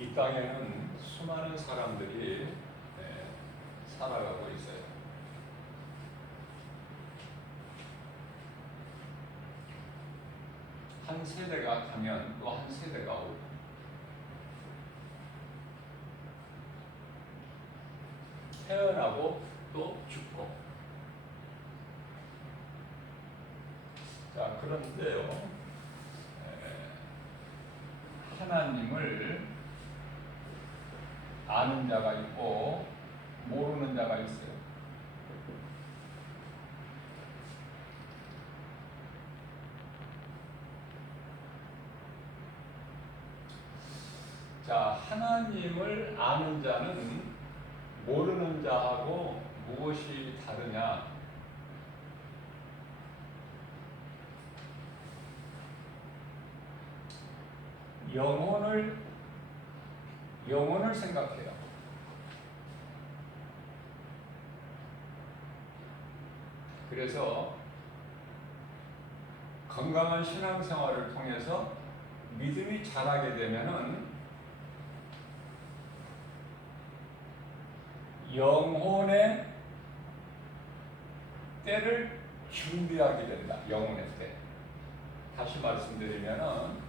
이 땅에는 수많은 사람들이 살아가고 있어요. 한 세대가 가면 또 한 세대가 오고, 태어나고 또 죽고. 자, 그런데요, 하나님을 아는 자가 있고 모르는 자가 있어요. 자, 하나님을 아는 자는 모르는 자하고 무엇이 다르냐? 영혼을 생각해요. 그래서 건강한 신앙생활을 통해서 믿음이 자라게 되면은 영혼의 때를 준비하게 된다. 영혼의 때. 다시 말씀드리면은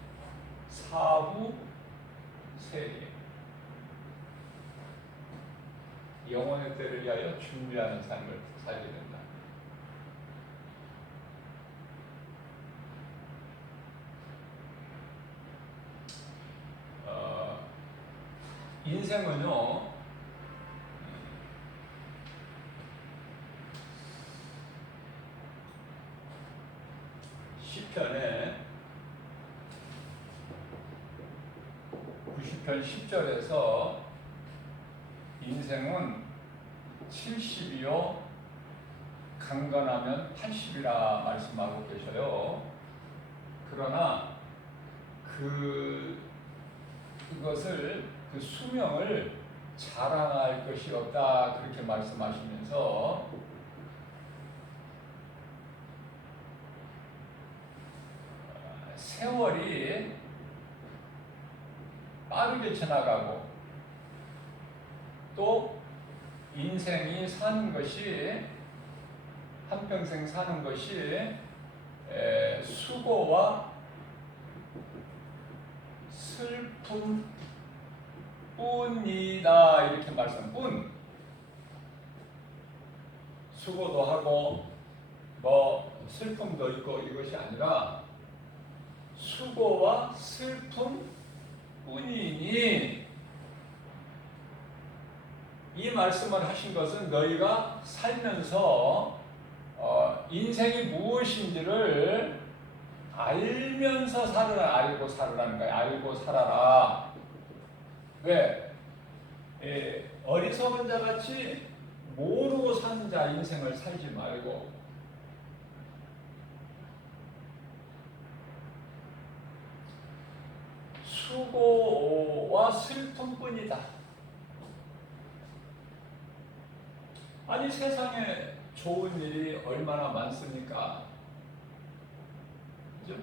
사후 세계. 영혼의 때를 위하여 준비하는 삶을 살게 된다. 인생은요, 시편에 90편 10절에서 인생은 70이요 강건하면 80이라 말씀하고 계셔요. 그러나 그것을 그 수명을 자랑할 것이 없다 그렇게 말씀하시면서 세월이 빠르게 지나가고 또 인생이 사는 것이 한평생 사는 것이 수고와 슬픔 뿐이다 이렇게 말씀. 수고도 하고 뭐 슬픔도 있고 이것이 아니라 수고와 슬픔 뿐이니, 이 말씀을 하신 것은 너희가 살면서 인생이 무엇인지를 알면서 살아라. 알고 살아라는 거예요. 알고 살아라. 왜? 어리석은 자같이 모르고 사는 자 인생을 살지 말고 수고와 슬픔뿐이다. 아니 세상에 좋은 일이 얼마나 많습니까? 그죠?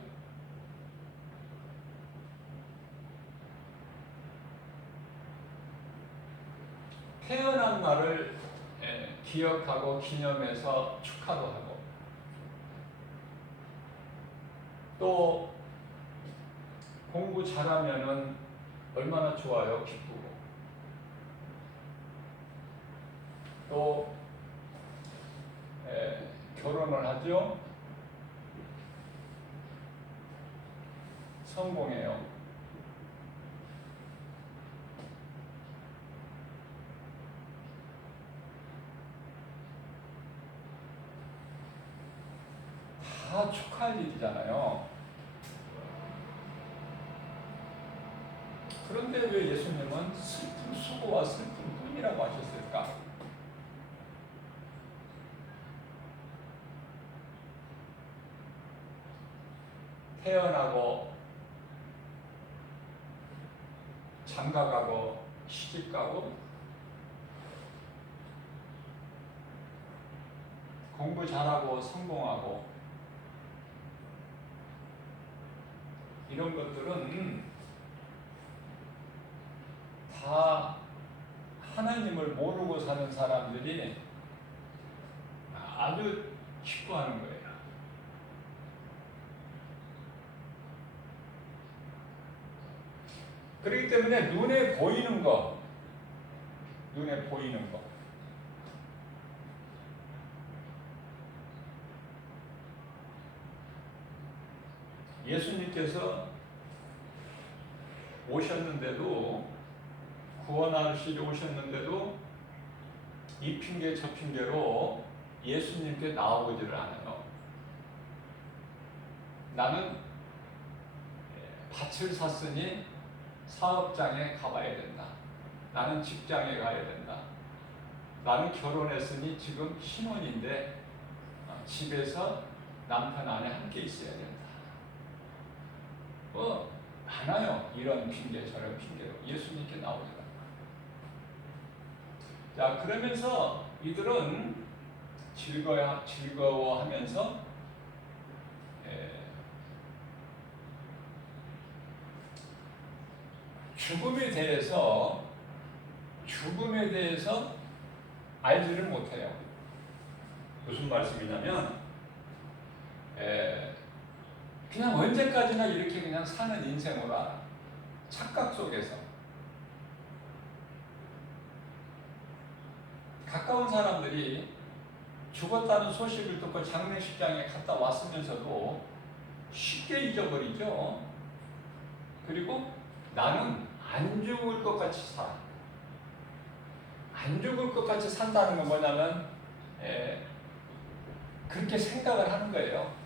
태어난 날을 기억하고 기념해서 축하도 하고, 또 공부 잘하면은 얼마나 좋아요. 기쁘고, 또 결혼을 하죠. 성공해요. 다 축하할 일이잖아요. 그런데 왜 예수님은 슬픔, 수고와 슬픔 뿐이라고 하셨을까? 태어나고 장가가고 시집가고 공부 잘하고 성공하고 이런 것들은 다 하나님을 모르고 사는 사람들이 아주 기뻐하는 거예요. 그렇기 때문에 눈에 보이는 거, 예수님께서 오셨는데도, 구원하시려 오셨는데도 이 핑계 저 핑계로 예수님께 나오지를 않아요. 나는 밭을 샀으니 사업장에 가봐야 된다. 나는 직장에 가야 된다. 나는 결혼했으니 지금 신혼인데 집에서 남편 아내 함께 있어야 된다. 많아요. 이런 핑계 저런 핑계로 예수님께 나오더라고요. 자, 그러면서 이들은 즐거워하면서 죽음에 대해서 알지를 못해요. 무슨 말씀이냐면 그냥 언제까지나 이렇게 그냥 사는 인생으로 알아. 착각 속에서. 가까운 사람들이 죽었다는 소식을 듣고 장례식장에 갔다 왔으면서도 쉽게 잊어버리죠. 그리고 나는 안 죽을 것 같이 살아. 안 죽을 것 같이 산다는 건 뭐냐면 그렇게 생각을 하는 거예요.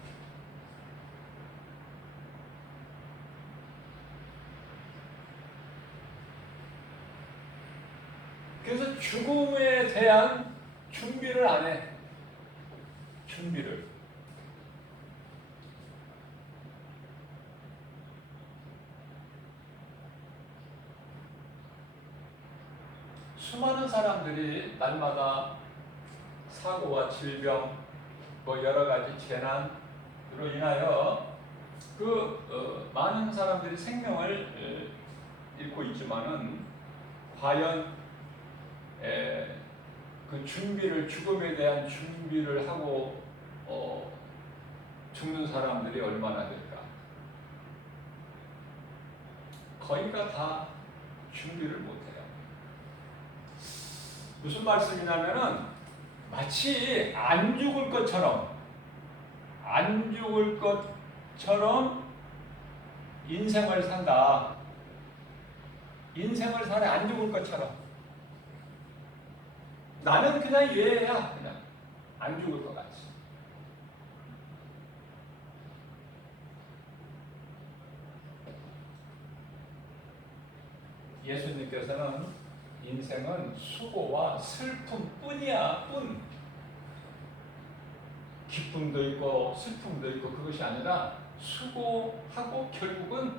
그래서 죽음에 대한 준비를 안 해. 준비를. 수많은 사람들이 날마다 사고와 질병, 여러 가지 재난으로 인하여 많은 사람들이 생명을 잃고 있지만은 과연 그 죽음에 대한 준비를 하고 죽는 사람들이 얼마나 될까? 거의가 다 준비를 못해요. 무슨 말씀이냐면은 마치 안 죽을 것처럼 인생을 산다. 인생을 사네, 안 죽을 것처럼. 나는 그냥 얘야, 그냥 안 죽을 것 같지. 예수님께서는 인생은 수고와 슬픔뿐이야, 뿐. 기쁨도 있고 슬픔도 있고 그것이 아니라 수고하고 결국은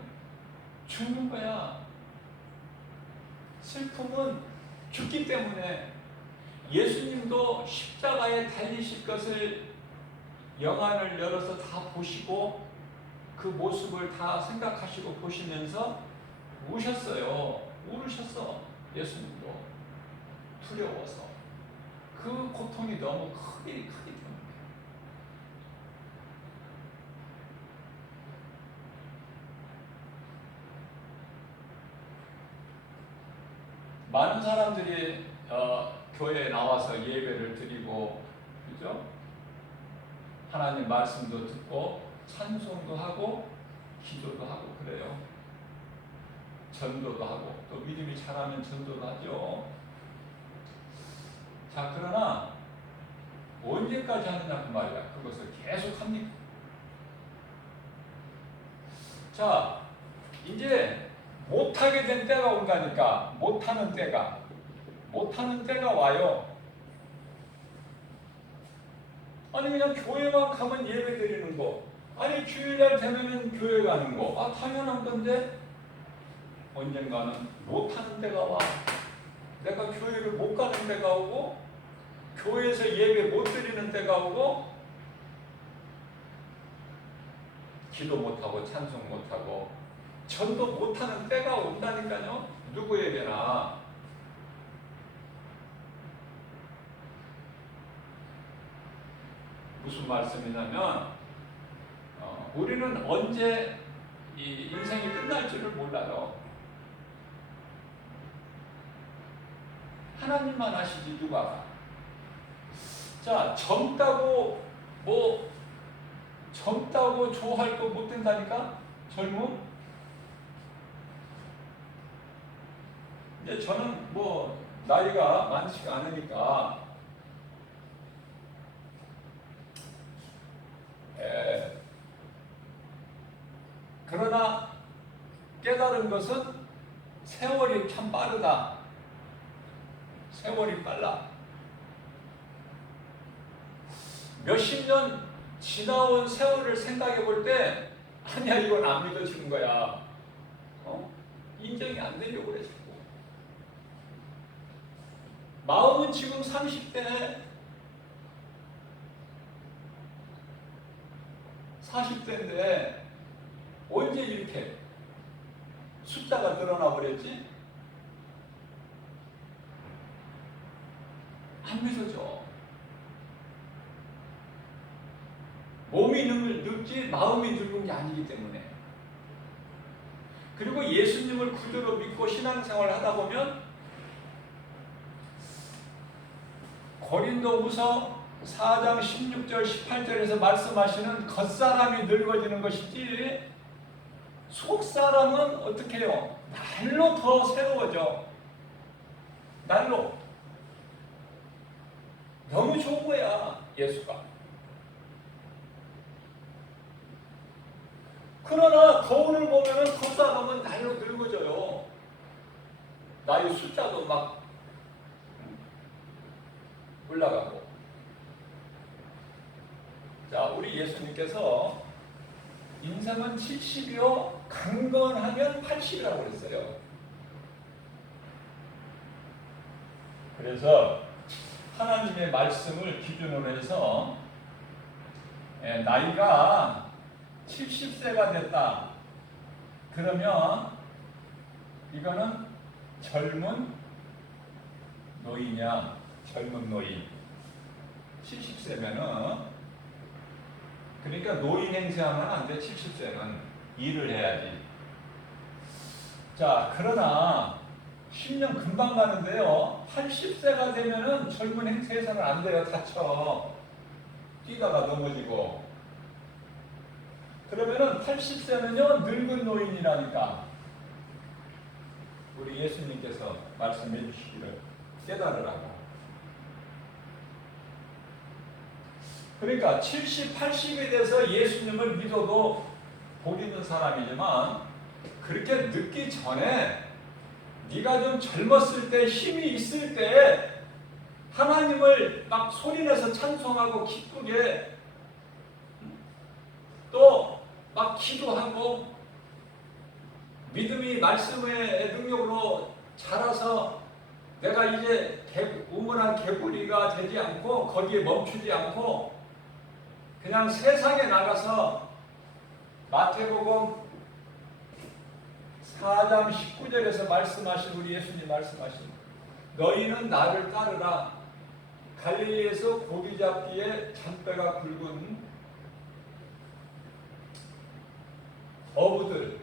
죽는 거야. 슬픔은 죽기 때문에. 예수님도 십자가에 달리실 것을 영안을 열어서 다 보시고 그 모습을 다 생각하시고 보시면서 우셨어요. 울으셨어. 예수님도 두려워서. 그 고통이 너무 크기 때문에. 많은 사람들이 교회에 나와서 예배를 드리고, 그죠? 하나님 말씀도 듣고 찬송도 하고 기도도 하고 그래요. 전도도 하고, 또 믿음이 자라면 전도도 하죠. 자, 그러나 언제까지 하느냐 그 말이야. 그것을 계속 합니까? 자, 이제 못하게 된 때가 온다니까. 못하는 때가 와요. 아니 그냥 교회만 가면 예배 드리는 거, 아니 주일날 되면은 교회 가는 거, 당연한 건데 언젠가는 못하는 때가 와. 내가 교회를 못 가는 때가 오고, 교회에서 예배 못 드리는 때가 오고, 기도 못하고 찬송 못하고 전도 못하는 때가 온다니까요. 누구에게나. 무슨 말씀이냐면 우리는 언제 이 인생이 끝날 줄을 몰라요. 하나님만 아시지 누가. 자, 젊다고 좋아할 거 못 된다니까? 젊음? 근데 저는 나이가 많지가 않으니까 그러나 깨달은 것은 세월이 참 빠르다. 세월이 빨라. 몇십 년 지나온 세월을 생각해 볼 때 아니야 이건 안 믿어지는 거야. 인정이 안 되려고 그래 자꾸. 마음은 지금 30대 40대인데 언제 이렇게 숫자가 늘어나 버렸지? 안 믿어져. 몸이 늙지 마음이 늙은 게 아니기 때문에. 그리고 예수님을 구주로 믿고 신앙생활을 하다 보면 고린도후서 4장 16절 18절에서 말씀하시는 겉사람이 늙어지는 것이지 속사람은 어떻게 해요? 날로 더 새로워져. 날로. 너무 좋은 거야 예수가. 그러나 거울을 보면은 겉사람은 날로 늙어져요. 나이 숫자도 막 올라가고. 자, 우리 예수님께서 인생은 70이요 강건하면 80이라고 그랬어요. 그래서 하나님의 말씀을 기준으로 해서 나이가 70세가 됐다. 그러면 이거는 젊은 노인이야. 젊은 노인. 70세면은 그러니까 노인 행세하면 안 돼. 70세는 일을 해야지. 자, 그러나 10년 금방 가는데요. 80세가 되면은 젊은 행세해서는 안 돼요. 다쳐. 뛰다가 넘어지고. 그러면은 80세는요 늙은 노인이라니까. 우리 예수님께서 말씀해 주시기를 깨달으라고. 그러니까 70, 80이 돼서 예수님을 믿어도 복 있는 사람이지만 그렇게 늦기 전에 네가 좀 젊었을 때 힘이 있을 때 하나님을 막 소리내서 찬송하고 기쁘게 또 막 기도하고 믿음이 말씀의 능력으로 자라서 내가 이제 우물한 개구리가 되지 않고 거기에 멈추지 않고 그냥 세상에 나가서 마태복음 4장 19절에서 말씀하신 우리 예수님 말씀하신 너희는 나를 따르라. 갈릴리에서 고기 잡기에 잔뼈가 굵은 어부들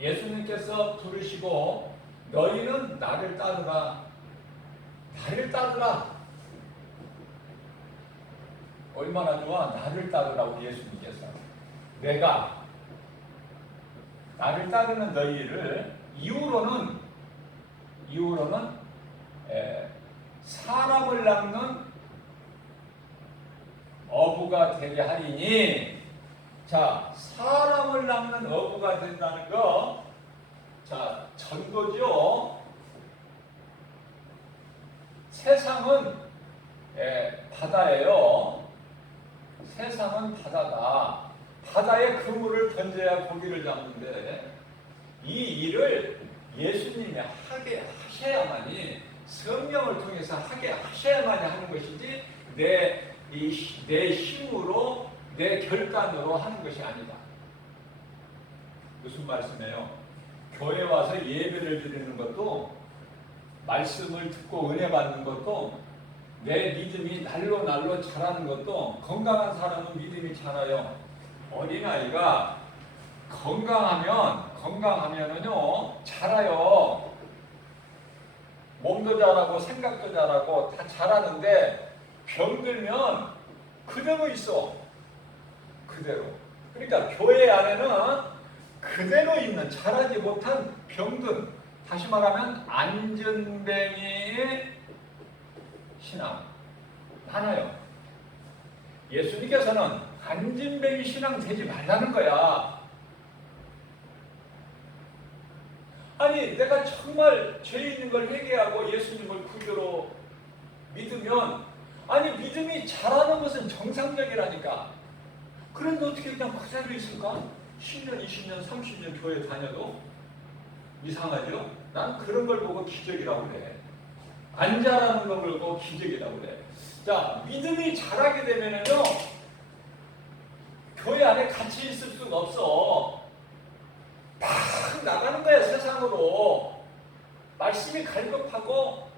예수님께서 부르시고 너희는 나를 따르라. 나를 따르라. 얼마나 좋아. 나를 따르라. 우리 예수님께서 내가 나를 따르는 너희를 이후로는 사람을 낚는 어부가 되게 하리니. 자, 사람을 낚는 어부가 된다는 거, 자, 전도죠. 세상은 바다예요. 세상은 바다다. 바다에 그물을 던져야 고기를 잡는데 이 일을 예수님이 하게 하셔야만이, 성령을 통해서 하게 하셔야만이 하는 것이지 내 힘으로 내 결단으로 하는 것이 아니다. 무슨 말씀이에요? 교회 와서 예배를 드리는 것도, 말씀을 듣고 은혜 받는 것도, 내 믿음이 날로 날로 자라는 것도, 건강한 사람은 믿음이 자라요. 어린아이가 건강하면은요 자라요. 몸도 자라고 생각도 자라고 다 자라는데, 병들면 그대로 있어. 그대로. 그러니까 교회 안에는 그대로 있는, 자라지 못한 병든, 다시 말하면 안전뱅이의 신앙 많아요. 예수님께서는 안전뱅이 신앙 되지 말라는 거야. 아니, 내가 정말 죄 있는 걸 회개하고 예수님을 구주로 믿으면, 아니, 믿음이 자라는 것은 정상적이라니까. 그런데 어떻게 그냥 그대로 있을까? 10년, 20년, 30년 교회 다녀도 이상하죠? 난 그런 걸 보고 기적이라고 그래. 안 자라는 걸 보고 기적이라고 그래. 자, 믿음이 자라게 되면은요, 교회 안에 같이 있을 수가 없어. 막 나가는 거야, 세상으로. 말씀이 갈급하고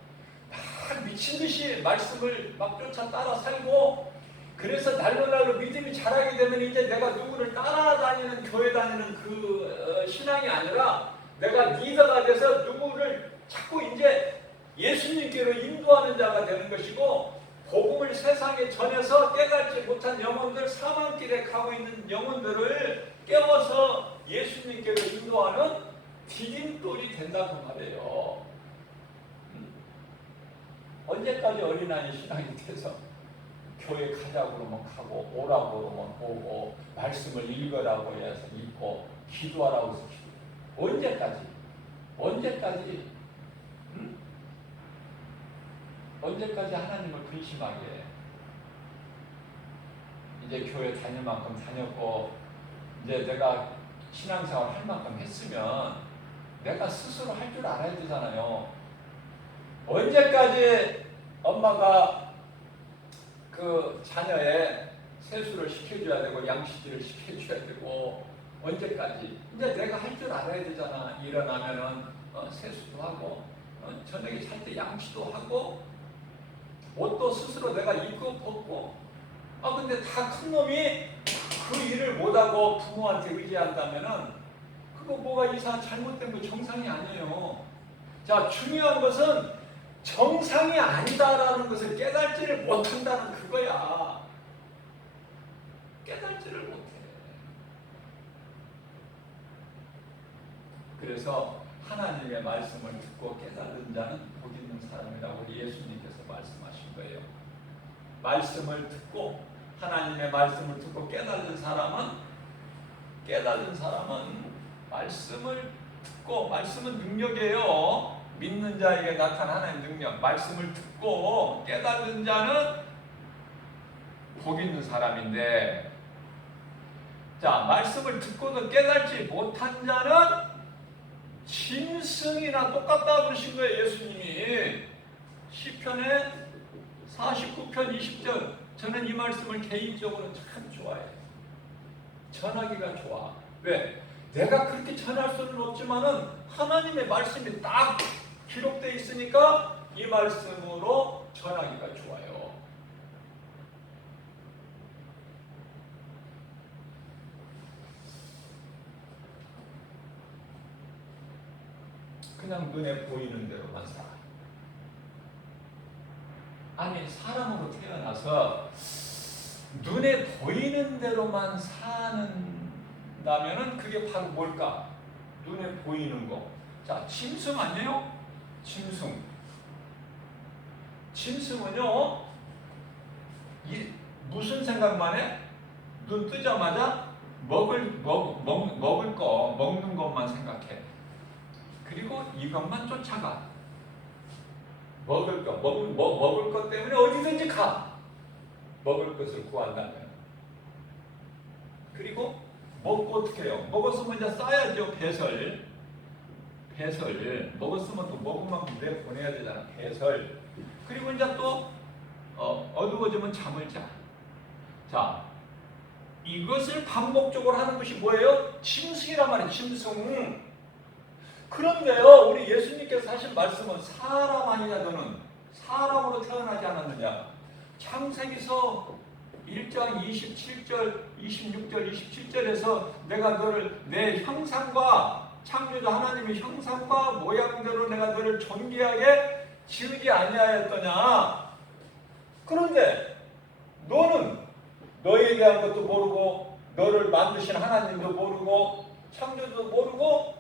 막 미친 듯이 말씀을 막 쫓아 따라 살고, 그래서 날로 믿음이 자라게 되면 이제 내가 누구를 따라다니는, 교회 다니는 그 신앙이 아니라, 내가 리더가 돼서 누구를 자꾸 이제 예수님께로 인도하는 자가 되는 것이고, 복음을 세상에 전해서 깨닫지 못한 영혼들, 사망길에 가고 있는 영혼들을 깨워서 예수님께로 인도하는 디딤돌이 된다고 말해요. 언제까지 어린아이 신앙이 돼서 교회 가자고 그러면 가고, 오라고 그러면 오고, 말씀을 읽으라고 해서 읽고, 기도하라고 해서 기도. 언제까지 언제까지 하나님을 근심하게 해? 이제 교회 다닐 만큼 다녔고, 이제 내가 신앙생활 할 만큼 했으면 내가 스스로 할 줄 알아야 되잖아요. 언제까지 엄마가 그 자녀의 세수를 시켜줘야 되고, 양치질을 시켜줘야 되고, 언제까지? 이제 내가 할 줄 알아야 되잖아. 일어나면은 세수도 하고, 저녁에 잘 때 양치도 하고, 옷도 스스로 내가 입고 벗고. 근데 다 큰 놈이 그 일을 못하고 부모한테 의지한다면은 그거 뭐가 잘못된 거 정상이 아니에요. 자, 중요한 것은 정상이 아니다라는 것을 깨닫지를 못한다는 그거야. 깨닫지를 못해. 그래서 하나님의 말씀을 듣고 깨닫는 자는 복 있는 사람이라고 예수님께서 말씀하신 거예요. 말씀을 듣고, 하나님의 말씀을 듣고 깨닫는 사람은 말씀을 듣고, 말씀은 능력이에요. 믿는 자에게 나타나는 능력. 말씀을 듣고 깨닫는 자는 복 있는 사람인데, 자, 말씀을 듣고도 깨닫지 못한 자는 짐승이나 똑같다 그러신 거예요, 예수님이. 시편에 49편 20절. 저는 이 말씀을 개인적으로 참 좋아해요. 전하기가 좋아. 왜? 내가 그렇게 전할 수는 없지만은 하나님의 말씀이 딱 기록되어 있으니까 이 말씀으로 전하기가 좋아요. 그냥 눈에 보이는 대로만 살아. 아니, 사람으로 태어나서 눈에 보이는 대로만 사는다면은 그게 바로 뭘까? 눈에 보이는 거. 자, 짐승 아니에요? 짐승은요, 무슨 생각만 해? 눈 뜨자마자 먹는 것만 생각해. 그리고 이것만 쫓아가. 먹을 것 때문에 어디든지 가. 먹을 것을 구한다면. 그리고 먹고 어떻게 해요? 먹었으면 이제 싸야죠. 배설. 먹었으면 또 먹은 만큼 내보내야 되잖아. 배설. 그리고 이제 또 어두워지면 잠을 자. 자, 이것을 반복적으로 하는 것이 뭐예요? 짐승이란 말이에요. 짐승. 그런데요, 우리 예수님께서 하신 말씀은 사람 아니냐 너는 사람으로 태어나지 않았느냐. 창세기서 1장 27절, 26절, 27절에서 내가 너를 내 형상과 창조자 하나님의 형상과 모양대로 내가 너를 존귀하게 지으지 아니하였더냐. 그런데 너는 너에 대한 것도 모르고 너를 만드신 하나님도 모르고 창조도 모르고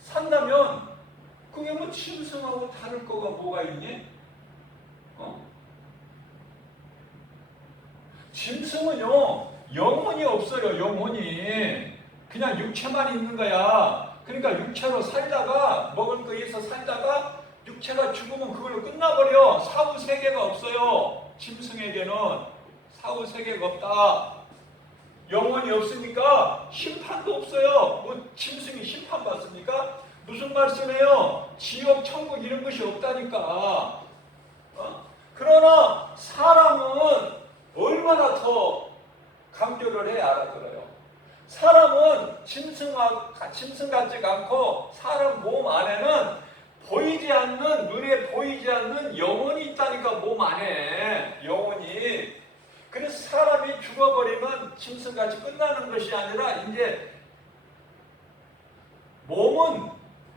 산다면 그게 뭐 짐승하고 다를 거가 뭐가 있니? 짐승은요 영혼이 없어요. 영혼이 그냥 육체만 있는 거야. 그러니까 육체로 살다가 먹을 거 있어 살다가 육체가 죽으면 그걸로 끝나버려. 사후 세계가 없어요. 짐승에게는 사후 세계가 없다. 영혼이 없으니까 심판도 없어요. 뭐 짐승이 심판받습니까? 무슨 말씀이에요? 지옥, 천국 이런 것이 없다니까. 그러나 사람은 얼마나 더 강조를 해야 알아들어요. 사람은 짐승 같지가 않고 사람 몸 안에는 보이지 않는, 눈에 보이지 않는 영혼이 있다니까. 몸 안에 영혼이. 그래서 사람이 죽어버리면 짐승같이 끝나는 것이 아니라 이제 몸은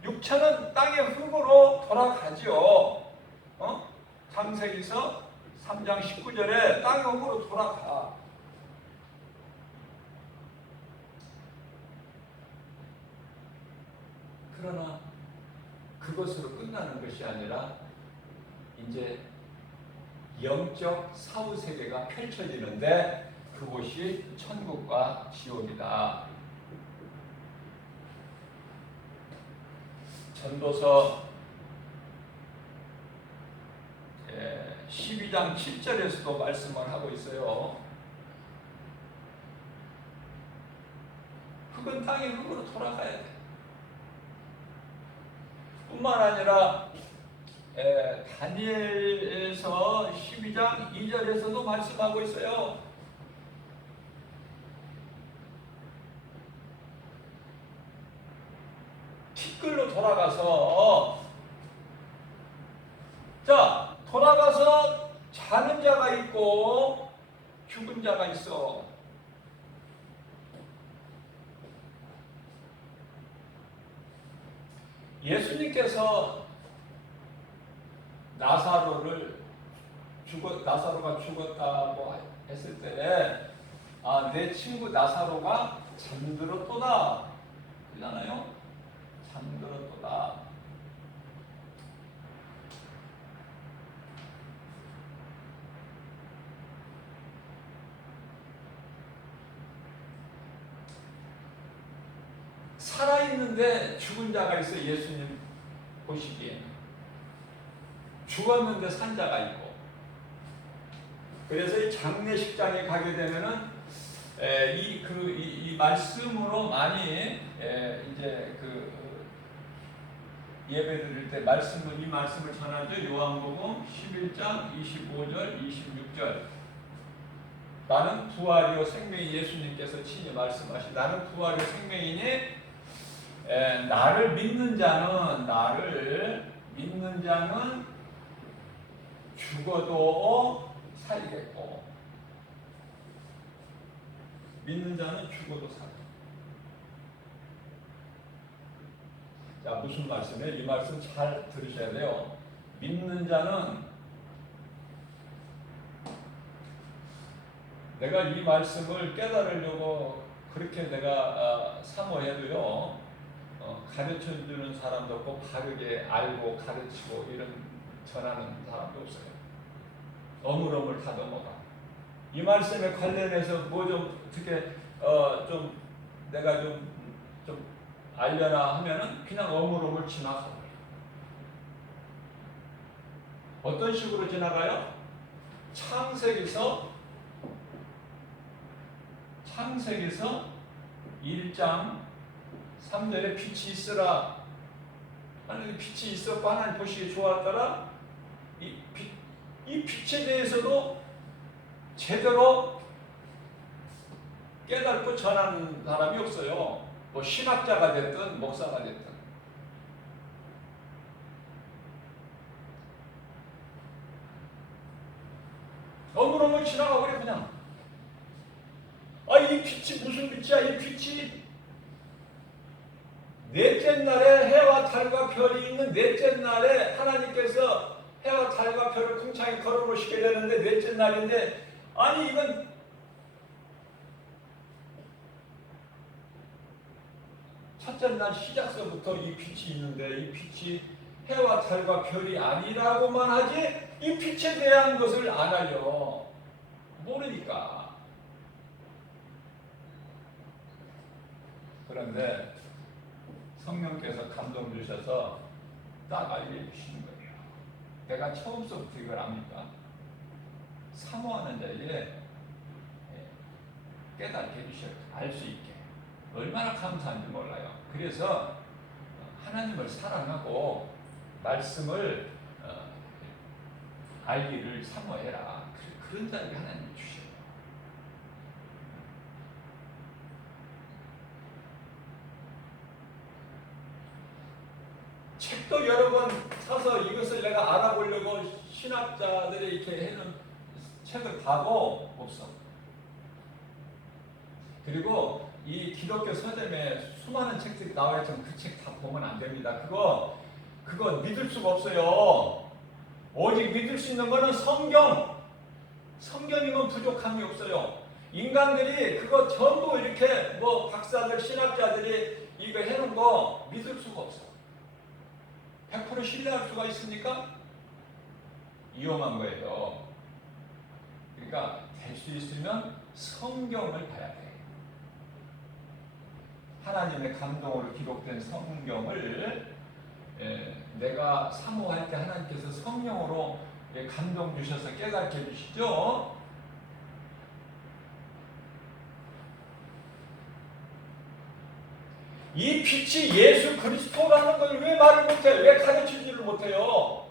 육체는 땅의 흙으로 돌아가죠. 창세기서 3장 19절에 땅의 흙으로 돌아가. 그러나 그것으로 끝나는 것이 아니라 이제 영적 사후 세계가 펼쳐지는데 그곳이 천국과 지옥이다. 전도서 12장 7절에서도 말씀을 하고 있어요. 흙은 땅의 흙으로 돌아가야 돼. 뿐만 아니라 다니엘서 12장 2절에서도 말씀하고 있어요. 티끌로 돌아가서 돌아가서 자는 자가 있고 죽은 자가 있어. 예수님께서 나사로가 죽었다고 했을 때, 내 친구 나사로가 잠들었도다. 그러잖아요. 잠들었도다. 살아있는데 죽은 자가 있어. 예수님 보시기에는 죽었는데 산 자가 있고. 그래서 이 장례식장에 가게 되면은 이 말씀으로 많이 이제 그 예배 드릴 때 이 말씀을 전하죠. 요한복음 11장 25절 26절. 나는 부활이요 생명이, 예수님께서 친히 말씀하신 나는 부활이요 생명이니 나를 믿는 자는 죽어도 살겠고, 믿는 자는 죽어도 살겠고. 자, 무슨 말씀이에요? 이 말씀 잘 들으셔야 돼요. 믿는 자는, 내가 이 말씀을 깨달으려고 그렇게 내가 사모해도요, 가르쳐주는 사람도 없고 바르게 알고 가르치고 이런 전하는 사람도 없어요. 어물어물 다 넘어가. 이 말씀에 관련해서 뭐 좀 어떻게 좀 내가 좀 알려나 하면은 그냥 어물어물 지나가요. 어떤 식으로 지나가요? 창세기서 1장 3절에 빛이 있으라. 하나님 빛이 있었고 하나님 보시기에 좋았더라. 이 빛에 대해서도 제대로 깨닫고 전하는 사람이 없어요. 뭐 신학자가 됐든 목사가 됐든. 너무너무 지나가버려 그냥. 아, 이 빛이 무슨 빛이야? 이 빛이 넷째 날에 해와 달과 별이 있는 넷째 날에 하나님께서 해와 달과 별을 궁창에 걸어놓으시게 되는데 넷째 날인데, 아니 이건 첫째 날 시작서부터 이 빛이 있는데 이 빛이 해와 달과 별이 아니라고만 하지 이 빛에 대한 것을 안 알려. 모르니까. 그런데 성령께서 감동 주셔서 딱 알려주시는 거예요. 내가 처음부터 이걸 압니까? 사모하는 자에게 깨닫게 해주셔요. 알 수 있게. 얼마나 감사한지 몰라요. 그래서 하나님을 사랑하고 말씀을 알기를 사모해라. 그런 자에게 하나님이 주셔요. 책도 여러 번 사서 이것을 내가 알아보려고 신학자들이 이렇게 해놓은 책을 봐도 없어. 그리고 이 기독교 서점에 수많은 책들이 나와 있지만 그 책 다 보면 안 됩니다. 그거 믿을 수가 없어요. 오직 믿을 수 있는 거는 성경이면 부족함이 없어요. 인간들이 그거 전부 이렇게 뭐 박사들, 신학자들이 이거 해놓은 거 믿을 수가 없어. 100% 신뢰할 수가 있습니까? 위험한 거예요. 그러니까 될 수 있으면 성경을 봐야 돼. 하나님의 감동으로 기록된 성경을 내가 사모할 때 하나님께서 성령으로 감동 주셔서 깨닫게 해주시죠. 이 빛이 예수 그리스도라는 걸 왜 말을 못해? 왜 가르치지를 못해요?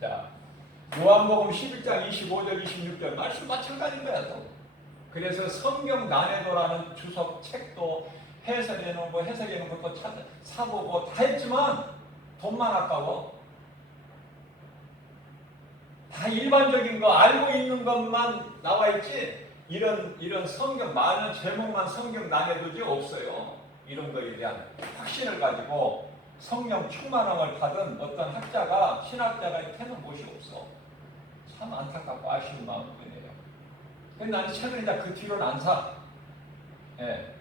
자, 요한복음 11장 25절 26절 말씀 마찬가지인 거야 또. 그래서 성경 난해도라는 주석 책도 해석해 놓은 거 해석해 놓은 것도 사보고 다 했지만 돈만 아까워. 다 일반적인 거 알고 있는 것만 나와 있지 이런 성경 많은 제목만 성경 난해도지 없어요. 이런 거에 대한 확신을 가지고 성령 충만함을 받은 어떤 학자가 신학자가 되는 곳이 없어. 참 안타깝고 아쉬운 마음뿐이에요. 근데 나는 책을 이제 그 뒤로는 안 사. 예.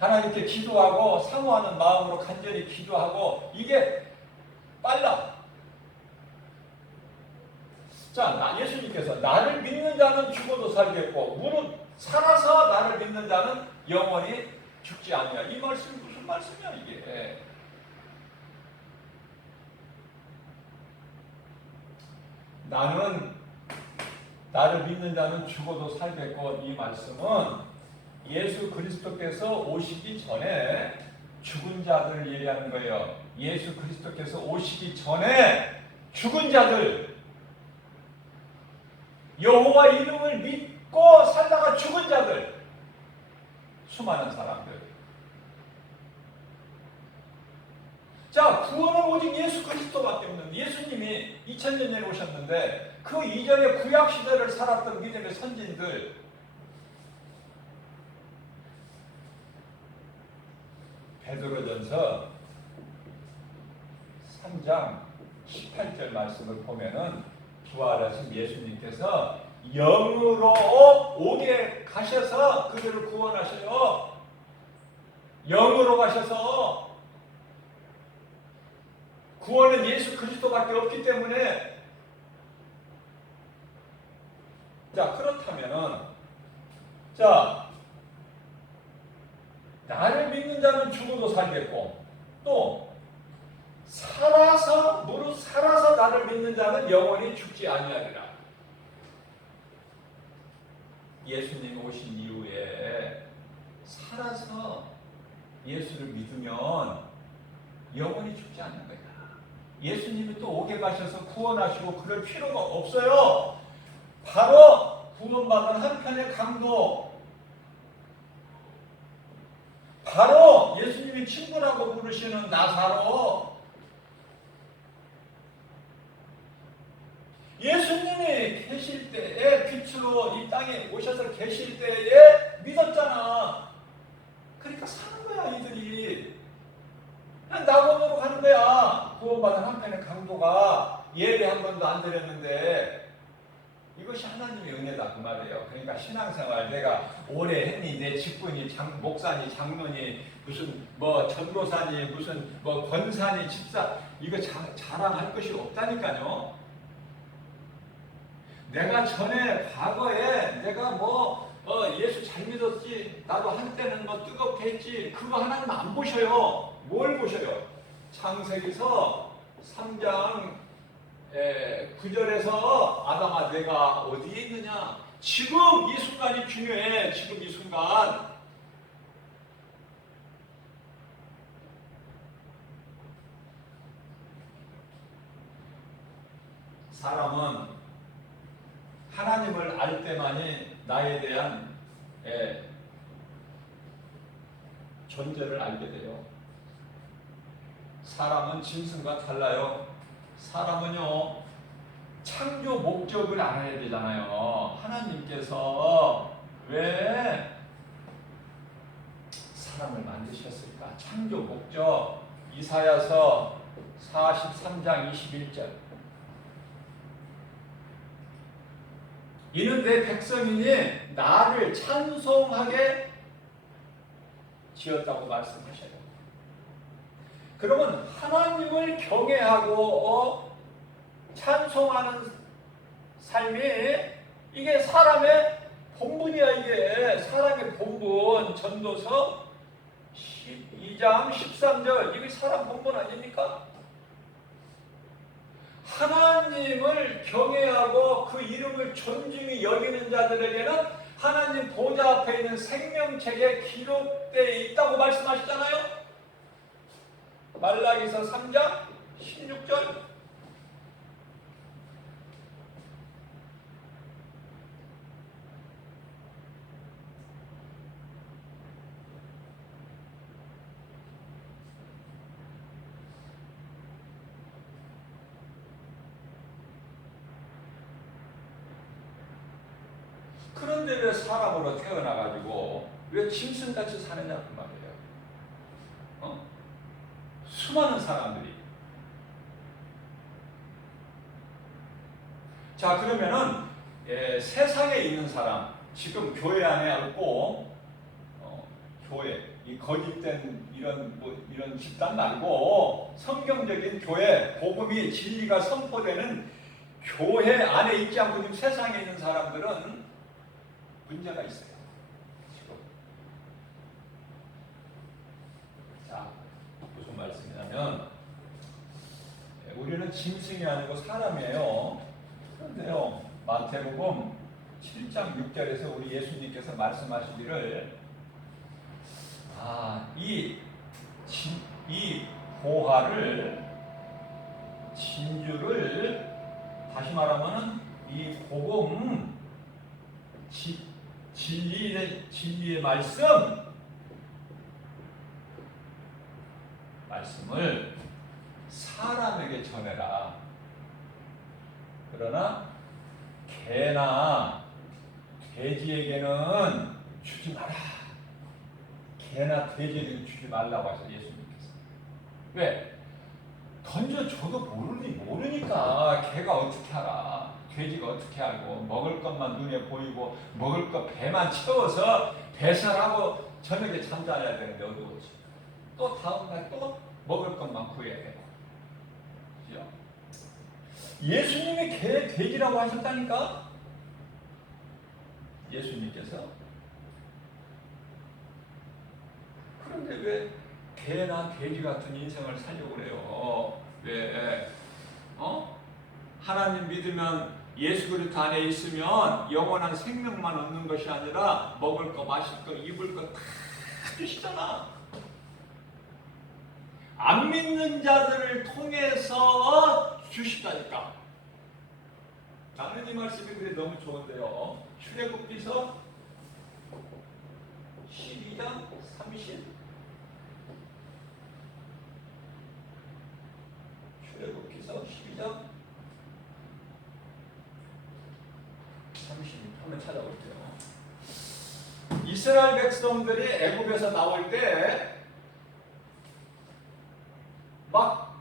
하나님께 기도하고 사모하는 마음으로 간절히 기도하고 이게 빨라. 자, 예수님께서 나를 믿는 자는 죽어도 살겠고 무릇 살아서 나를 믿는 자는 영원히 죽지 않냐. 이 말씀이 무슨 말씀이야 이게. 나를 믿는 자는 죽어도 살겠고 이 말씀은 예수 그리스도께서 오시기 전에 죽은 자들을 얘기하는 거예요. 예수 그리스도께서 오시기 전에 죽은 자들, 여호와 이름을 믿고 살다가 죽은 자들, 수많은 사람들. 자, 구원은 오직 예수 그리스도밖에 없는, 예수님이 2000년 전에 오셨는데 그 이전에 구약 시대를 살았던 믿음의 선진들, 베드로전서 3장 18절 말씀을 보면은 부활하신 예수님께서 영으로 오게 가셔서 그들을 구원하셔요. 영으로 가셔서. 구원은 예수 그리스도밖에 없기 때문에. 자, 그렇다면은 나를 믿는 자는 죽어도 살겠고 또 무릇 살아서 나를 믿는 자는 영원히 죽지 아니하리라. 예수님 오신 이후에 살아서 예수를 믿으면 영원히 죽지 않는 거야. 예수님이 또 옥에 가셔서 구원하시고 그럴 필요가 없어요. 바로 구원받은 한편의 강도, 바로 예수님이 친구라고 부르시는 나사로, 예수님이 계실 때에 빛으로 이 땅에 오셔서 계실 때에 믿었잖아. 그러니까 사는 거야 이들이. 그냥 낙원으로 가는 거야. 구원받은 한편의 강도가 예배 한 번도 안 드렸는데 이것이 하나님의 은혜다 그 말이에요. 그러니까 신앙생활 내가 오래 했니, 내 직분이 목사니 장로니 무슨 뭐 전도사니 무슨 뭐 권사니 집사, 이거 자랑할 것이 없다니까요. 내가 전에 과거에 내가 예수 잘 믿었지, 나도 한때는 뜨겁게 했지, 그거 하나님 안 보셔요. 뭘 보셔요? 창세기서 3장 9절에서 아담아 내가 어디에 있느냐, 지금 이 순간이 중요해. 지금 이 순간. 사람은 하나님을 알 때만이 나에 대한 존재를 알게 돼요. 사람은 짐승과 달라요. 사람은요, 창조 목적을 알아야 되잖아요. 하나님께서 왜 사람을 만드셨을까? 창조 목적. 이사야서 43장 21절. 이는 내 백성이니 나를 찬송하게 지었다고 말씀하셔요. 그러면 하나님을 경외하고 찬송하는 삶이 이게 사람의 본분이야. 이게 사람의 본분. 전도서 12장 13절 이게 사람 본분 아닙니까? 하나님을 경외하고 그 이름을 존중히 여기는 자들에게는 하나님 보좌 앞에 있는 생명책에 기록되어 있다고 말씀하시잖아요. 말라기서 3장 16절. 그런데 왜 사람으로 태어나가지고 왜 짐승같이 사느냐 그 말이에요. 수많은 사람들이. 자, 그러면은 세상에 있는 사람, 지금 교회 안에 있고 교회, 이 거짓된 이런 집단 말고 성경적인 교회, 복음이 진리가 선포되는 교회 안에 있지 않고 지금 세상에 있는 사람들은 문제가 있어요. 지금. 자, 무슨 말씀이냐면 우리는 짐승이 아니고 사람이에요. 그런데요, 마태복음 7장 6절에서 우리 예수님께서 말씀하시기를 이 보화를, 진주를, 다시 말하면 이 복음, 진리의 말씀을 사람에게 전해라. 그러나 개나 돼지에게는 주지 마라. 개나 돼지에게는 주지 말라고 하셔요, 예수님께서. 왜? 던져줘도 모르니까. 개가 어떻게 알아? 돼지가 어떻게 알고? 먹을 것만 눈에 보이고 먹을 것 배만 채워서 배설하고 저녁에 잠자야 되는데 어두워지. 또 다음날 또 먹을 것만 구해야 되고. 그죠? 예수님이 개, 돼지라고 하셨다니까? 예수님께서. 그런데 왜 개나 돼지 같은 인생을 살려고 그래요? 왜? 하나님 믿으면 예수 그리스도 안에 있으면 영원한 생명만 얻는 것이 아니라 먹을 거, 마실 거, 입을 거 다 주시잖아. 안 믿는 자들을 통해서 주시다니까. 나는 이 말씀이 너무 좋은데요. 출애굽기서 12장 30. 출애굽기서 12장 30. 한번 찾아볼게요. 이스라엘 백성들이 애굽에서 나올 때 막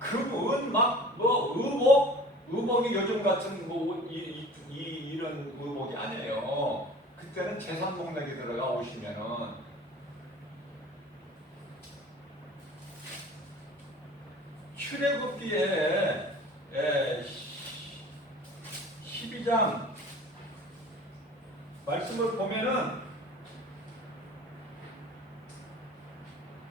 금은 뭐 의복이 요즘 같은 뭐 이런 의복이 아니에요. 그때는 제사 목록에 들어가 오시면은 출애굽기에 12장 말씀을 보면은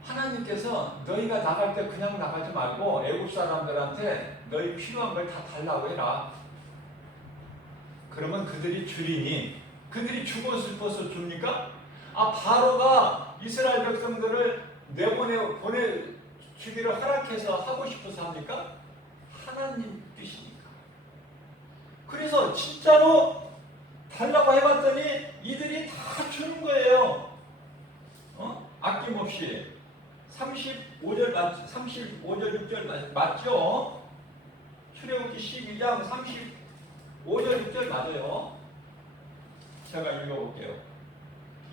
하나님께서 너희가 나갈 때 그냥 나가지 말고 애국 사람들한테 너희 필요한 걸 다 달라고 해라. 그러면 그들이 주리니 그들이 주고 싶어서 줍니까? 바로가 이스라엘 백성들을 보내주기를 허락해서 하고 싶어서 합니까? 하나님 뜻이니까. 그래서 진짜로 달라고 해봤더니 이들이 다 주는 거예요. 아낌없이. 35절 35절 6절 맞죠? 출애굽기 12장 35절 6절 맞아요. 제가 읽어볼게요.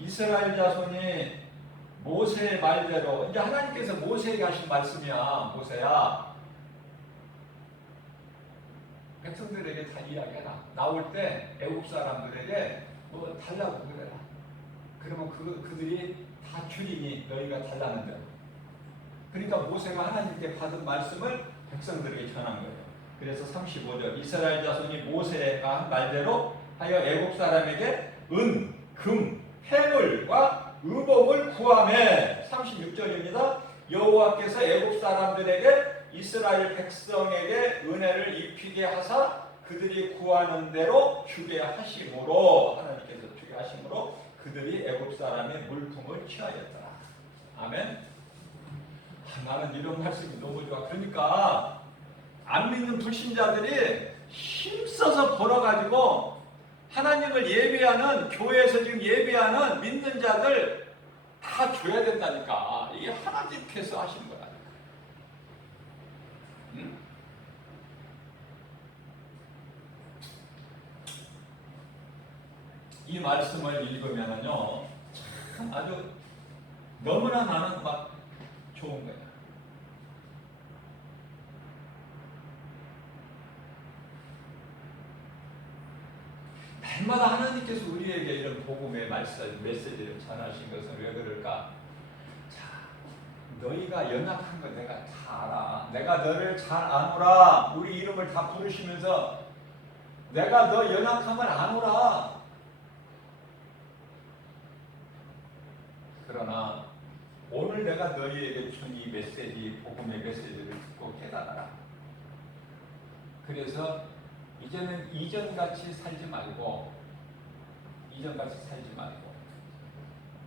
이스라엘 자손이 모세의 말대로, 이제 하나님께서 모세에게 하신 말씀이야. 모세야, 백성들에게 다 이야기해라. 나올 때 애국 사람들에게 뭐 달라고 그래라. 그러면 그들이 다 주리니 너희가 달라는 대로. 그러니까 모세가 하나님께 받은 말씀을 백성들에게 전한 거예요. 그래서 35절 이스라엘 자손이 모세가 한 말대로 하여 애국 사람에게 은, 금, 해물과 의복을 구하매. 36절입니다. 여호와께서 애국 사람들에게 이스라엘 백성에게 은혜를 입히게 하사 그들이 구하는 대로 주게 하심으로, 하나님께서 주게 하심으로 그들이 애국 사람의 물품을 취하였더라. 아멘. 나는 이런 말씀이 너무 좋아. 그러니까 안 믿는 불신자들이 힘써서 벌어가지고 하나님을 예배하는, 교회에서 지금 예배하는 믿는 자들 다 줘야 된다니까. 이게 하나님께서 하신 거라니까. 응? 이 말씀을 읽으면은요, 참 아주 너무나 나는 막 좋은 거야. 날마다 하나님께서 우리에게 이런 복음의 메시지를 전하신 것은 왜 그럴까? 자, 너희가 연약한 거 내가 다 알아. 내가 너를 잘 아노라. 우리 이름을 다 부르시면서 내가 너 연약함을 아노라. 그러나 오늘 내가 너희에게 준 이 메시지, 복음의 메시지를 듣고 깨달아라. 그래서 이제는 이전같이 살지 말고,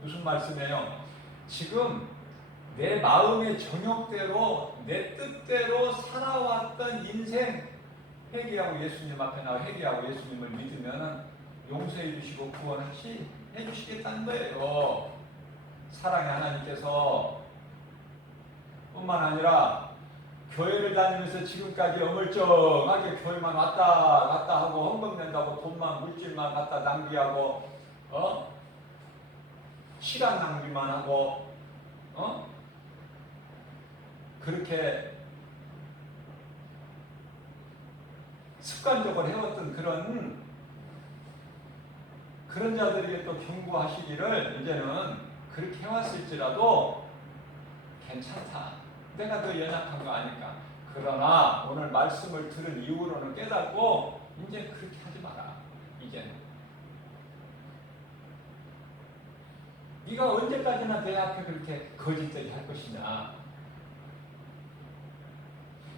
무슨 말씀이에요? 지금 내 마음의 정욕대로, 내 뜻대로 살아왔던 인생, 회개하고 예수님 앞에 나와 회개하고 예수님을 믿으면 용서해 주시고 구원해 주시겠다는 거예요. 사랑의 하나님께서. 뿐만 아니라 교회를 다니면서 지금까지 어물쩡하게 교회만 왔다 갔다 하고 헌금 낸다고 돈만, 물질만 갖다 낭비하고, 시간 낭비만 하고, 그렇게 습관적으로 해왔던 그런 자들에게 또 경고하시기를, 이제는 그렇게 해왔을지라도 괜찮다. 내가 더 연약한 거 아니까. 그러나 오늘 말씀을 들은 이후로는 깨닫고 이제 그렇게 하지 마라. 이제는 네가 언제까지나 내 앞에 그렇게 거짓되게 할 것이냐.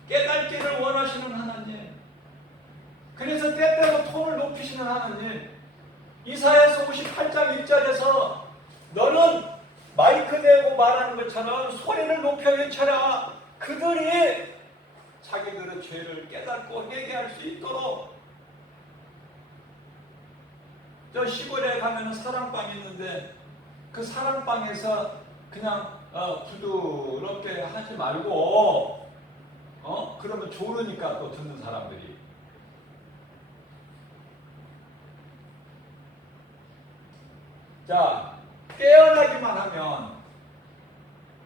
깨닫기를 원하시는 하나님, 그래서 때때로 톤을 높이시는 하나님, 이사야서 58장 1절에서 너는 마이크 마이크 대고 말하는 것처럼 소리를 높여 외쳐라. 그들이 자기들의 죄를 깨닫고 회개할 수 있도록. 저 시골에 가면은 사랑방이 있는데 그 사랑방에서 그냥 부드럽게 하지 말고 그러면 좋으니까 또 듣는 사람들이. 자, 깨어나기만 하면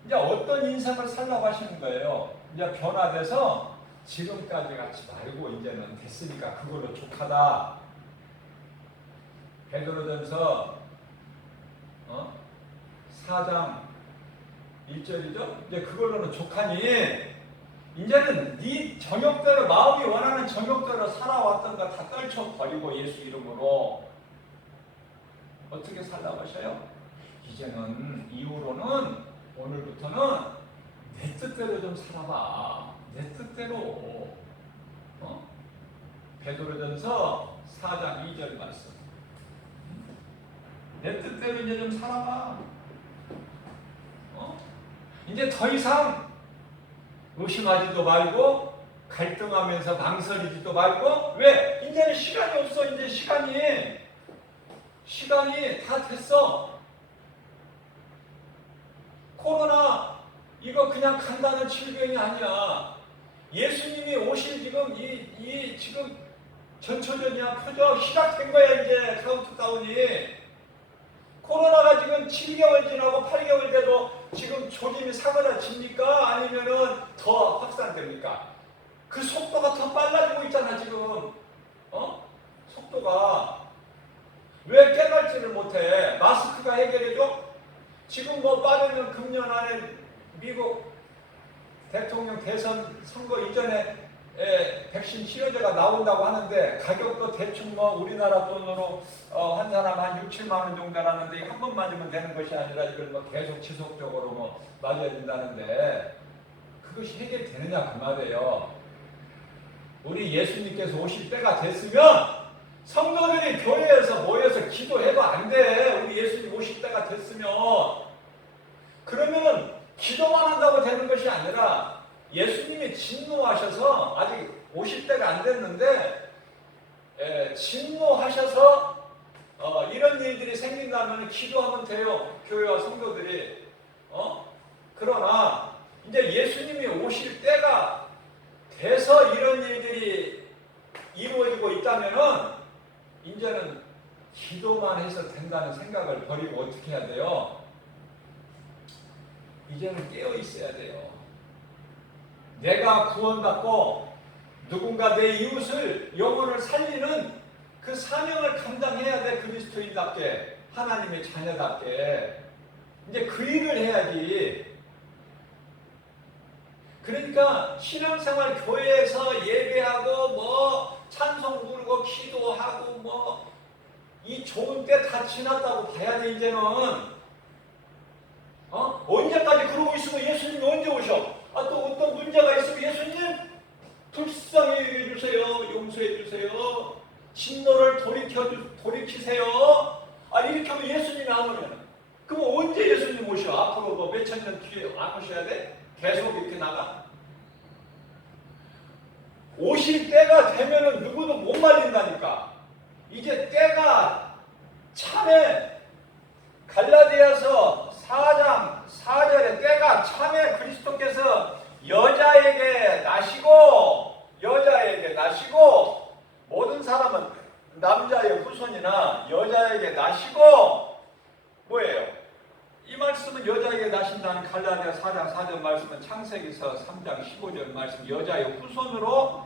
이제 어떤 인생을 살라고 하시는 거예요. 이제 변화돼서 지금까지 같이 말고 이제는 됐으니까 그걸로 족하다. 베드로전서 4장 1절이죠. 이제 그걸로는 족하니 이제는 네 정욕대로 마음이 원하는 정욕대로 살아왔던 거 다 떨쳐버리고 예수 이름으로 어떻게 살라고 하셔요? 이제는 이후로는 오늘부터는 내 뜻대로 좀 살아봐. 내 뜻대로. 베드로전서 4장 2절 말씀. 내 뜻대로 이제 좀 살아봐. 이제 더 이상 의심하지도 말고 갈등하면서 망설이지도 말고. 왜? 이제는 시간이 없어. 이제 시간이 다 됐어. 코로나 이거 그냥 간단한 질병이 아니야. 예수님이 오실 지금 지금 전초전이야. 표적 시작된 거야. 이제 카운트다운이. 코로나가 지금 7개월 지나고 8개월 돼도 지금 조짐이 사그라집니까? 아니면은 더 확산됩니까? 그 속도가 더 빨라지고 있잖아 지금. 속도가. 왜 깨달지를 못해? 마스크가 해결해줘? 지금 빠르면 금년 안에 미국 대통령 대선 선거 이전에 백신 치료제가 나온다고 하는데 가격도 대충 우리나라 돈으로 한 사람 한 6, 7만 원 정도라는데 한 번 맞으면 되는 것이 아니라 이걸 계속 지속적으로 맞아야 된다는데 그것이 해결되느냐 그 말이에요. 우리 예수님께서 오실 때가 됐으면 성도들이 교회에서 모여서 기도해도 안 돼. 우리 예수님 오실 때가 됐으면. 그러면은 기도만 한다고 되는 것이 아니라 예수님이 진노하셔서 아직 오실 때가 안 됐는데 진노하셔서 이런 일들이 생긴다면 기도하면 돼요. 교회와 성도들이. 그러나 이제 예수님이 오실 때가 돼서 이런 일들이 이루어지고 있다면은 이제는 기도만 해서 된다는 생각을 버리고 어떻게 해야 돼요? 이제는 깨어 있어야 돼요. 내가 구원받고 누군가 내 이웃을 영혼을 살리는 그 사명을 감당해야 돼. 그리스도인답게, 하나님의 자녀답게. 이제 그 일을 해야지. 그러니까 신앙생활 교회에서 예배하고 찬송 부르고 기도하고 이 좋은 때 다 지났다고 봐야 돼. 이제는 언제까지 그러고 있으면 예수님이 언제 오셔? 또 어떤 문제가 있으면 예수님 불쌍히 해주세요. 용서해 주세요. 진노를 돌이키세요. 이렇게 하면 예수님이 안 오면 그럼 언제 예수님 오셔? 앞으로 몇천 년 뒤에 안 오셔야 돼? 계속 이렇게 나가? 오실 때가 되면은 누구도 못 말린다니까. 이제 때가 참에 갈라디아서 4장 4절에 때가 참에 그리스도께서 여자에게 나시고 모든 사람은 남자의 후손이나 여자에게 나시고 뭐예요? 이 말씀은 여자에게 나신다는 갈라디아 4장 4절 말씀은 창세기서 3장 15절 말씀 여자의 후손으로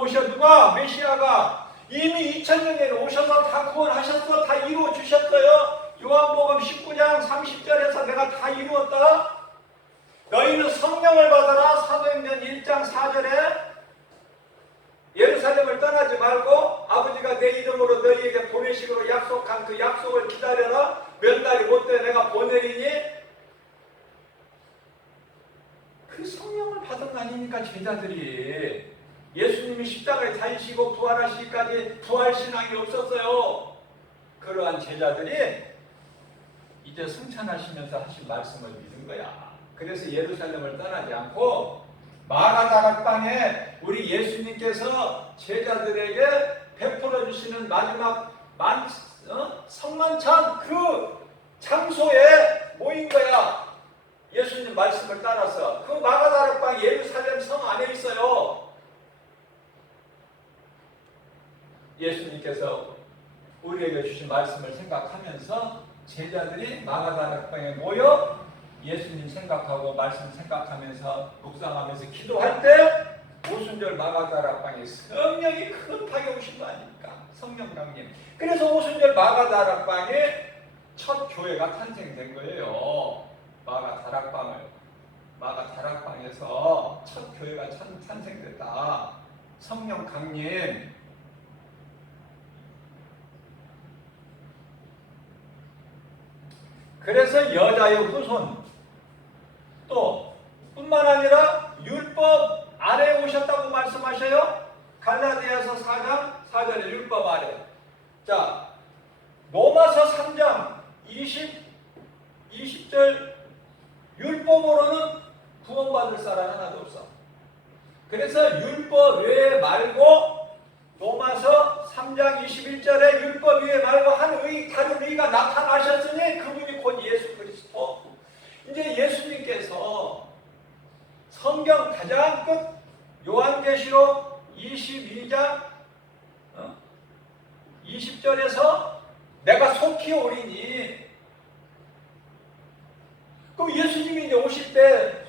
오셔. 누가? 메시아가 이미 2000년 전에 오셔서 다 구원하셨어. 다 이루어 주셨어요. 요한복음 19장 30절에서 내가 다 이루었다. 너희는 성령을 받아라. 사도행전 1장 4절에 예루살렘을 떠나지 말고 아버지가 내 이름으로 너희에게 보내시기로 약속한 그 약속을 기다려라. 몇 달이 못돼 내가 보내리니. 그 성령을 받은 거 아닙니까 제자들이. 예수님이 십자가에 달리시고 부활하시기까지 부활신앙이 없었어요. 그러한 제자들이 이제 이제 승천하시면서 하신 말씀을 믿은 거야. 그래서 예루살렘을 떠나지 않고 마가다락방에 우리 예수님께서 제자들에게 베풀어 주시는 마지막 성만찬 그 장소에 모인 거야. 예수님 말씀을 따라서 그 마가다락방 예루살렘 성 안에 있어요. 예수님께서 우리에게 주신 말씀을 생각하면서 제자들이 마가다락방에 모여 예수님 생각하고 말씀 생각하면서 묵상하면서 기도할 때 오순절 마가다락방에 성령이 급하게 오신 거 아닙니까? 성령 강림. 그래서 오순절 마가다락방에 첫 교회가 탄생된 거예요. 마가다락방에서 첫 교회가 탄생됐다. 성령 강림. 그래서 여자의 후손 또 뿐만 아니라 율법 아래 오셨다고 말씀하셔요. 갈라디아서 4장 4절에 율법 아래. 자, 로마서 3장 20절 율법으로는 구원받을 사람 하나도 없어. 그래서 율법 외에 말고 로마서 3장 21절에 율법 위에 말고 다른 의가 나타나셨으니 그분이 곧 예수 그리스도. 이제 예수님께서 성경 가장 끝 요한계시록 22장 20절에서 내가 속히 오리니 그 예수님이 이제 오실 때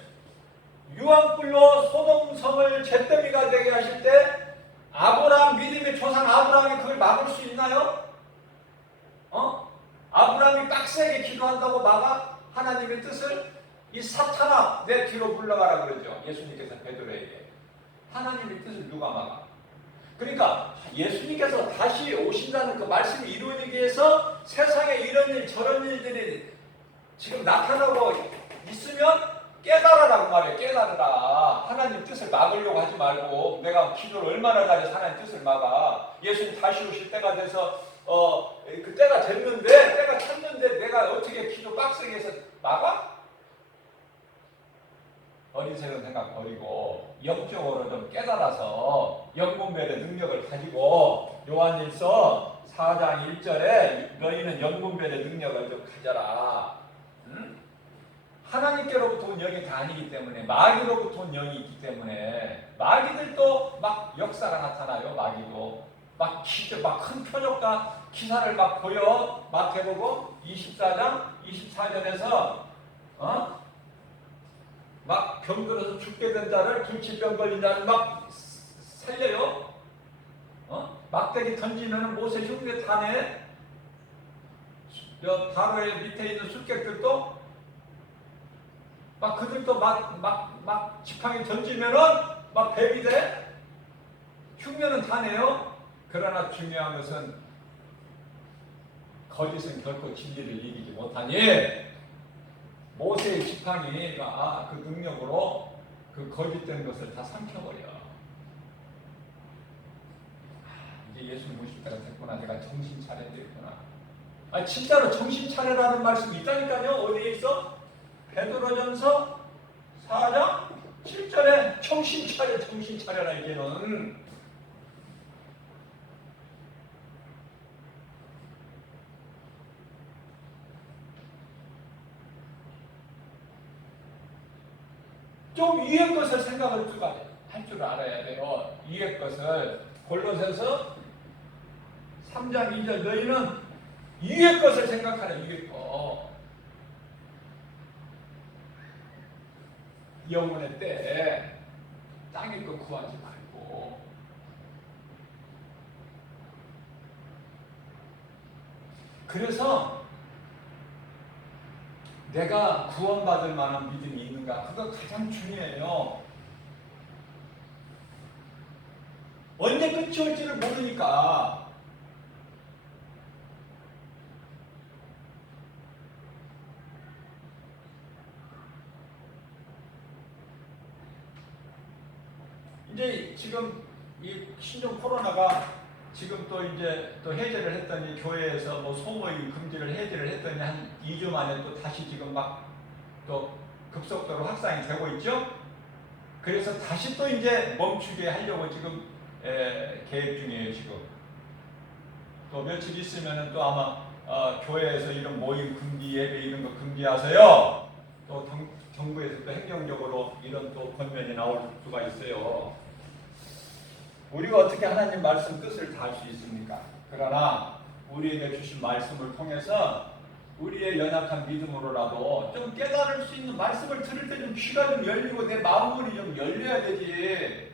유황불로 소돔성을 잿더미가 되게 하실 때 아브라함 믿음의 조상 아브라함이 그걸 막을 수 있나요? 아브라함이 빡세게 기도한다고 막아? 하나님의 뜻을? 이 사탄아 내 뒤로 물러가라 그러죠. 예수님께서 베드로에게. 하나님의 뜻을 누가 막아? 그러니까 예수님께서 다시 오신다는 그 말씀이 이루어지기 위해서 세상에 이런 일 저런 일들이 지금 나타나고 있으면 깨달으라고 말이에요. 깨달으라. 하나님 뜻을 막으려고 하지 말고 내가 기도를 얼마나 잘해서 하나님 뜻을 막아. 예수님 다시 오실 때가 돼서 그 때가 됐는데 때가 찼는데 내가 어떻게 기도 빡세게 해서 막아? 어리석은 생각 버리고 영적으로 좀 깨달아서 영분별의 능력을 가지고 요한일서 4장 1절에 너희는 영분별의 능력을 좀 가져라. 하나님께로부터 온 영이 다 아니기 때문에 마귀로부터 온 영이 있기 때문에 마귀들도 막 역사가 나타나요. 마귀도 막 기적, 막 큰 표적과 기사를 막 보여. 마태복음 24장 24절에서 막 병들어서 죽게 된 자를 불치병 걸린 자를 막 살려요. 막대기 던지면 모세 흉내 타네. 바로의 밑에 있는 술객들도 막 그들도 막 지팡이 던지면은 막 뱀이 돼. 흉내는 타네요. 그러나 중요한 것은 거짓은 결코 진리를 이기지 못하니 모세의 지팡이가 그 능력으로 그 거짓된 것을 다 삼켜버려. 이제 예수님 오실 때가 됐구나. 내가 정신 차려야 되겠구나. 진짜로 정신 차려라는 말씀이 있다니까요. 어디에 있어? 베드로전서 4장 7절에 정신 차려라 이게는. 좀 위의 것을 생각할 줄 알아야 돼요. 위의 것을. 골로새서 3장 2절 너희는 위의 것을 생각하라. 위의 것. 영혼의 때에 땅의 것 구하지 말고 그래서 내가 구원받을 만한 믿음이 있는가 그거 가장 중요해요. 언제 끝이 올지를 모르니까 이제 지금 이 신종 코로나가 지금 또 이제 또 해제를 했더니 교회에서 뭐 소모임 금지를 해제를 했더니 한 2주 만에 또 다시 지금 막 또 급속도로 확산이 되고 있죠. 그래서 다시 또 이제 멈추게 하려고 지금 계획 중이에요. 지금 또 며칠 있으면은 또 아마 교회에서 이런 모임 금지 예배 이런 거 금지하세요. 또 정부에서 또 행정적으로 이런 또 권면이 나올 수가 있어요. 우리가 어떻게 하나님 말씀 뜻을 다 할 수 있습니까? 그러나 우리에게 주신 말씀을 통해서 우리의 연약한 믿음으로라도 좀 깨달을 수 있는 말씀을 들을 때 좀 귀가 좀 열리고 내 마음문이 좀 열려야 되지.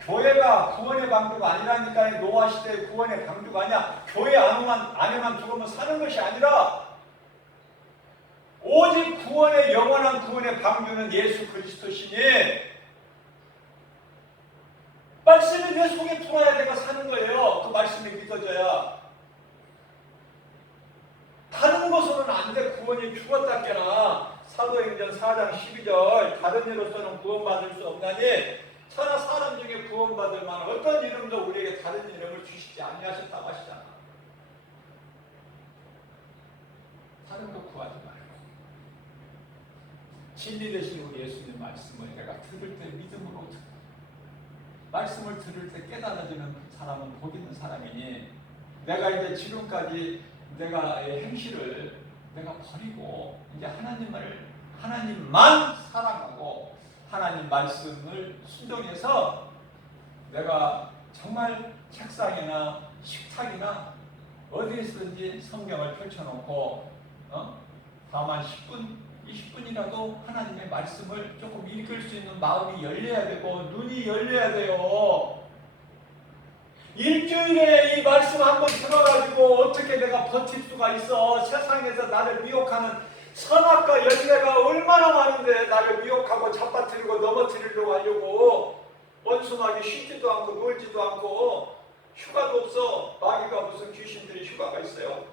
교회가 구원의 방주가 아니라니까. 노아 시대의 구원의 방주가 아니야. 교회 안에만 들어오면 사는 것이 아니라 오직 구원의 영원한 구원의 방주는 예수 그리스도시니 말씀이 내 속에 들어야 내가 사는 거예요. 그 말씀이 믿어져야. 다른 것으로는 안 돼. 구원이 죽었다 깨나. 사도행전 4장 12절 다른 이로서는 구원받을 수 없나니 차라 사람 중에 구원받을 만한 어떤 이름도 우리에게 다른 이름을 주시지 아니하셨다고 하시잖아. 다른 거 구하지 말고 진리 되신 우리 예수님 말씀을 내가 들을 때 믿음으로 듣고 말씀을 들을 때 깨달아지는 사람은 복 있는 사람이니 내가 이제 지금까지 내가의 행실을 내가 버리고 이제 하나님만 사랑하고 하나님 말씀을 순종해서 내가 정말 책상이나 식탁이나 어디에서든지 성경을 펼쳐놓고 다만 10분, 20분이라도 하나님의 말씀을 조금 읽을 수 있는 마음이 열려야 되고 눈이 열려야 돼요. 일주일에 이 말씀 한번 들어가지고 어떻게 내가 버틸 수가 있어. 세상에서 나를 미혹하는 선악과 열매가 얼마나 많은데 나를 미혹하고 잡아뜨리고 넘어뜨리려고 하려고. 원수마귀 쉬지도 않고 놀지도 않고 휴가도 없어. 마귀가 무슨 귀신들이 휴가가 있어요.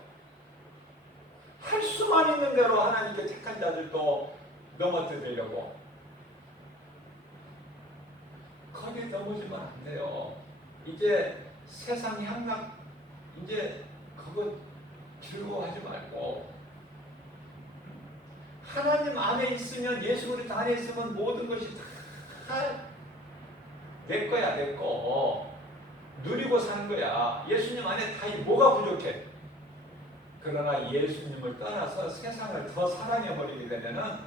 할 수만 있는 대로 하나님께 택한 자들도 넘어뜨리려고. 거기에 넘어지면 안 돼요. 이제 세상 향락 이제 그거 즐거워하지 말고 하나님 안에 있으면, 예수 그리스도 안에 있으면 모든 것이 다 내 거야. 내 거 누리고 사는 거야. 예수님 안에 다 뭐가 부족해? 그러나 예수님을 떠나서 세상을 더 사랑해버리게 되면은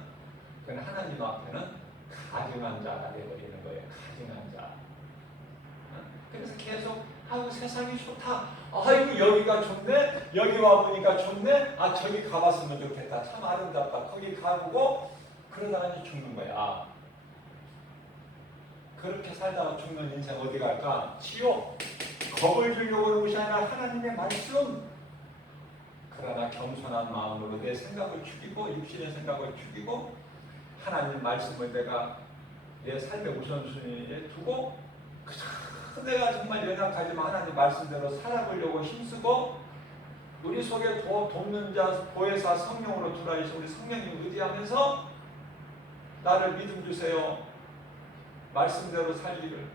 그건 하나님 앞에는 가증한 자가 되어버리는 거예요. 가증한 자. 그래서 계속 아이고 세상이 좋다. 아이고 여기가 좋네. 여기 와보니까 좋네. 아 저기 가봤으면 좋겠다. 참 아름답다. 거기 가보고 그러다가 이제 죽는 거야. 그렇게 살다가 죽는 인생 어디 갈까? 지옥. 겁을 주려고 하는 것이 아니라 하나님의 말씀. 그러나 겸손한 마음으로 내 생각을 죽이고 육신의 생각을 죽이고 하나님 말씀을 내 삶의 우선순위에 두고 내가 정말 연약하지만 하나님 말씀대로 살아보려고 힘쓰고 우리 속에 돕는 자 보혜사 성령으로 들어와서 우리 성령님 의지하면서 나를 믿음 주세요. 말씀대로 살기를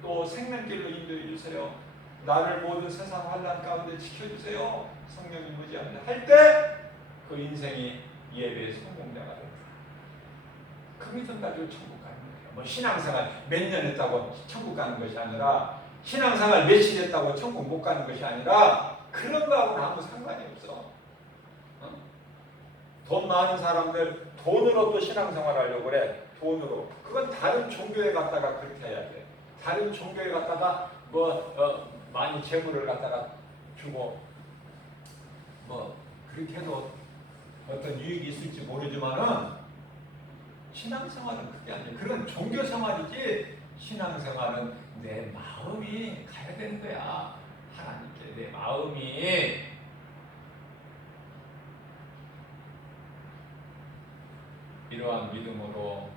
또 생명길로 인도해 주세요. 나를 모든 세상 환난 가운데 지켜주세요. 성령님 의지합니다. 할 때 그 인생이 예배의 성공자가 됩니다. 그 믿음 가지고 천국 가는 거예요. 뭐 신앙생활 몇 년 했다고 천국 가는 것이 아니라 신앙생활 며칠 했다고 천국 못 가는 것이 아니라 그런 거하고는 아무 상관이 없어. 돈 많은 사람들 돈으로 또 신앙생활 하려고 그래. 돈으로. 그건 다른 종교에 갔다가 그렇게 해야 돼. 다른 종교에 갔다가 많이 재물을 갖다가 주고 그렇게 해도 어떤 유익이 있을지 모르지만은 신앙생활은 그게 아니에요. 그건 종교생활이지 신앙생활은 내 마음이 가야 되는 거야. 하나님께 내 마음이. 이러한 믿음으로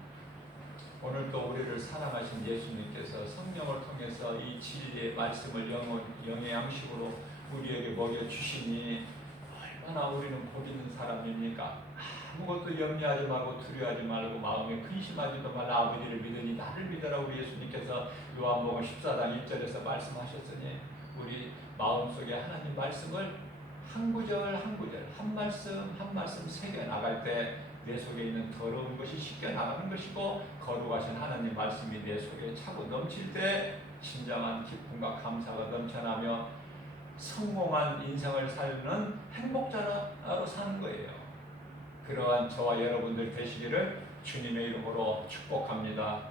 오늘도 우리를 사랑하신 예수님께서 성령을 통해서 이 진리의 말씀을 영의 양식으로 우리에게 먹여주시니 얼마나 우리는 복 있는 사람입니까? 아무것도 염려하지 말고 두려워하지 말고 마음에 근심하지도 말라. 아버지를 믿으니 나를 믿으라. 우리 예수님께서 요한복음 14장 1절에서 말씀하셨으니 우리 마음속에 하나님 말씀을 한 구절 한 구절, 한 말씀 한 말씀 새겨 나갈 때 내 속에 있는 더러운 것이 씻겨 나가는 것이고, 거룩하신 하나님 말씀이 내 속에 차고 넘칠 때 진정한 기쁨과 감사가 넘쳐나며 성공한 인생을 살는 행복자로 사는 거예요. 그러한 저와 여러분들 되시기를 주님의 이름으로 축복합니다.